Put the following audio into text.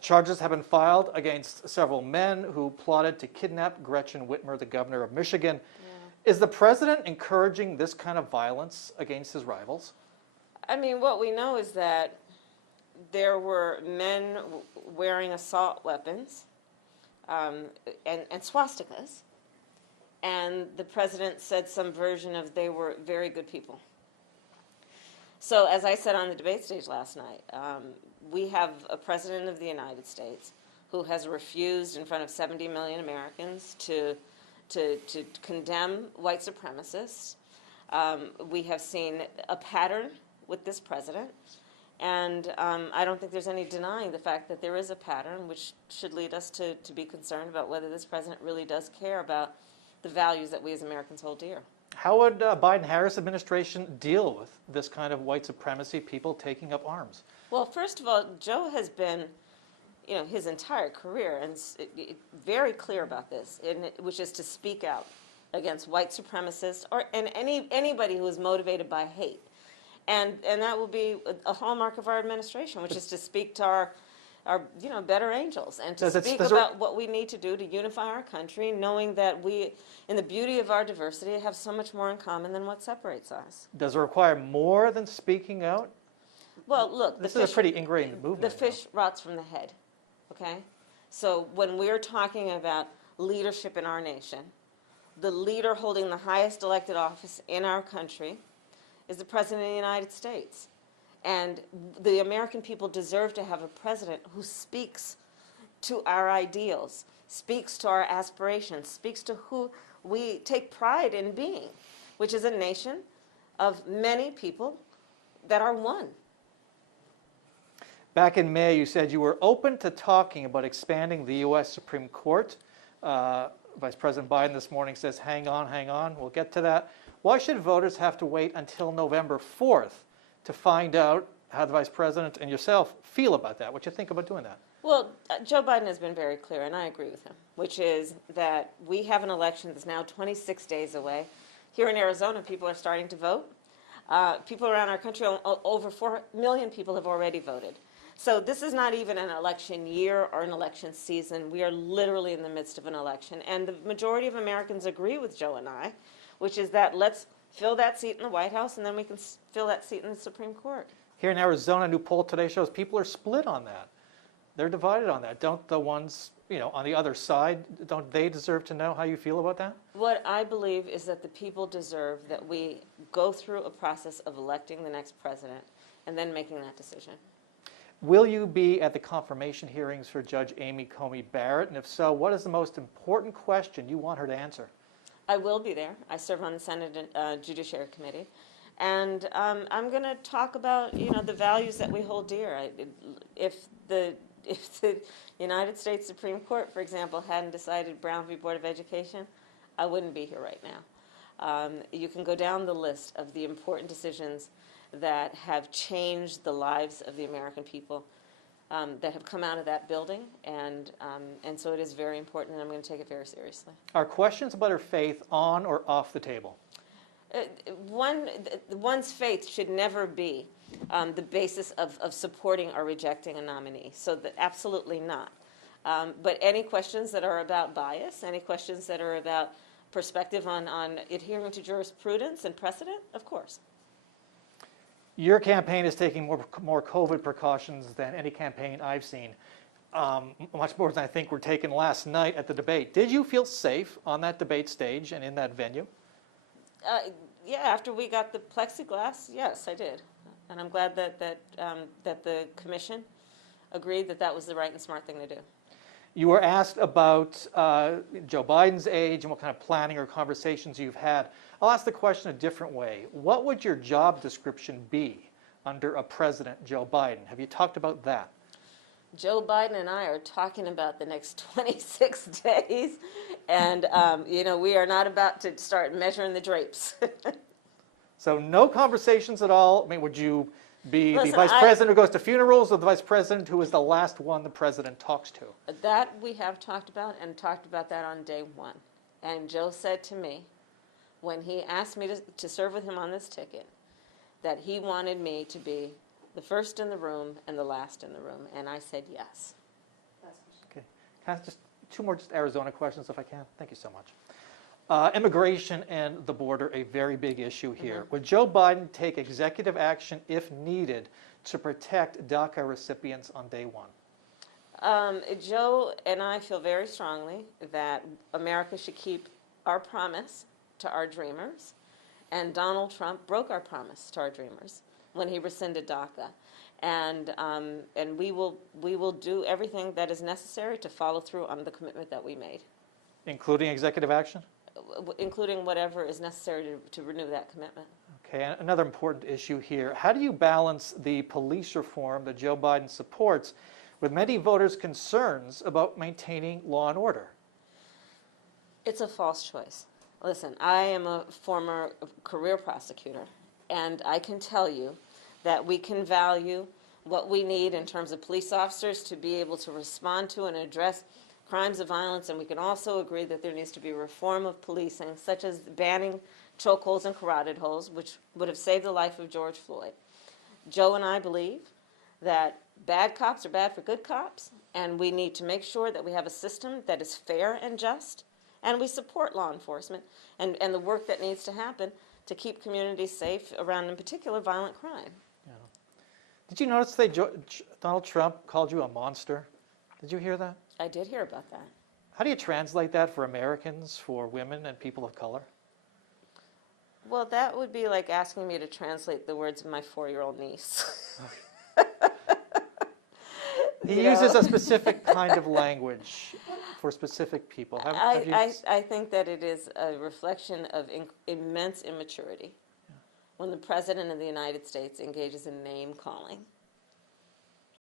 Charges have been filed against several men who plotted to kidnap Gretchen Whitmer, the governor of Michigan. Yeah. Is the president encouraging this kind of violence against his rivals? I mean, what we know is that there were men wearing assault weapons and swastikas, and the president said some version of they were very good people. So as I said on the debate stage last night, we have a president of the United States who has refused in front of 70 million Americans to condemn white supremacists. We have seen a pattern with this president, and I don't think there's any denying the fact that there is a pattern which should lead us to be concerned about whether this president really does care about the values that we as Americans hold dear. How would Biden-Harris administration deal with this kind of white supremacy, people taking up arms? Well, first of all, Joe has been, his entire career and very clear about this, which is to speak out against white supremacists and anybody who is motivated by hate, and that will be a hallmark of our administration, which is to speak to our better angels and to speak about what we need to do to unify our country, knowing that we, in the beauty of our diversity, have so much more in common than what separates us. Does it require more than speaking out? Well, look, this is a pretty ingrained movement. The fish rots from the head, okay? So when we're talking about leadership in our nation, the leader holding the highest elected office in our country is the President of the United States. And the American people deserve to have a president who speaks to our ideals, speaks to our aspirations, speaks to who we take pride in being, which is a nation of many people that are one. Back in May, you said you were open to talking about expanding the U.S. Supreme Court. Vice President Biden this morning says, hang on, we'll get to that. Why should voters have to wait until November 4th to find out how the Vice President and yourself feel about that? What you think about doing that? Well, Joe Biden has been very clear, and I agree with him, which is that we have an election that's now 26 days away. Here in Arizona, people are starting to vote. People around our country, over 4 million people have already voted. So this is not even an election year or an election season. We are literally in the midst of an election. And the majority of Americans agree with Joe and I, which is that let's fill that seat in the White House, and then we can fill that seat in the Supreme Court. Here in Arizona, a new poll today shows people are split on that. They're divided on that. Don't the ones, on the other side, don't they deserve to know how you feel about that? What I believe is that the people deserve that we go through a process of electing the next president and then making that decision. Will you be at the confirmation hearings for Judge Amy Coney Barrett? And if so, what is the most important question you want her to answer? I will be there. I serve on the Senate Judiciary Committee. And I'm going to talk about, the values that we hold dear. If the United States Supreme Court, for example, hadn't decided Brahm v. Board of Education, I wouldn't be here right now. You can go down the list of the important decisions that have changed the lives of the American people that have come out of that building, and so it is very important, and I'm going to take it very seriously. Are questions about her faith on or off the table? One's faith should never be the basis of supporting or rejecting a nominee, so that absolutely not. But any questions that are about bias, any questions that are about perspective on adhering to jurisprudence and precedent, of course. Your campaign is taking more COVID precautions than any campaign I've seen, much more than I think were taken last night at the debate. Did you feel safe on that debate stage and in that venue? Yeah, after we got the plexiglass, yes, I did. And I'm glad that the commission agreed that that was the right and smart thing to do. You were asked about Joe Biden's age and what kind of planning or conversations you've had. I'll ask the question a different way. What would your job description be under a President Joe Biden? Have you talked about that? Joe Biden and I are talking about the next 26 days, and we are not about to start measuring the drapes. So no conversations at all? I mean, would you be the vice president who goes to funerals, or the vice president who is the last one the president talks to? That we have talked about, and talked about that on day one. And Joe said to me, when he asked me to serve with him on this ticket, that he wanted me to be the first in the room and the last in the room, and I said yes. Okay. Can I ask just two more just Arizona questions if I can? Thank you so much. Immigration and the border, a very big issue here. Would Joe Biden take executive action if needed to protect DACA recipients on day one? Joe and I feel very strongly that America should keep our promise to our dreamers, and Donald Trump broke our promise to our dreamers when he rescinded DACA. And we will do everything that is necessary to follow through on the commitment that we made. Including executive action? Including whatever is necessary to renew that commitment. Okay, and another important issue here. How do you balance the police reform that Joe Biden supports with many voters' concerns about maintaining law and order? It's a false choice. Listen, I am a former career prosecutor, and I can tell you that we can value what we need in terms of police officers to be able to respond to and address crimes of violence, and we can also agree that there needs to be reform of policing, such as banning chokeholds and carotid holds, which would have saved the life of George Floyd. Joe and I believe that bad cops are bad for good cops, and we need to make sure that we have a system that is fair and just, and we support law enforcement and the work that needs to happen to keep communities safe around, in particular, violent crime. Yeah. Did you notice that Donald Trump called you a monster? Did you hear that? I did hear about that. How do you translate that for Americans, for women and people of color? Well, that would be like asking me to translate the words of my 4-year-old niece. He uses a specific kind of language for specific people. I think that it is a reflection of immense immaturity when the President of the United States engages in name-calling.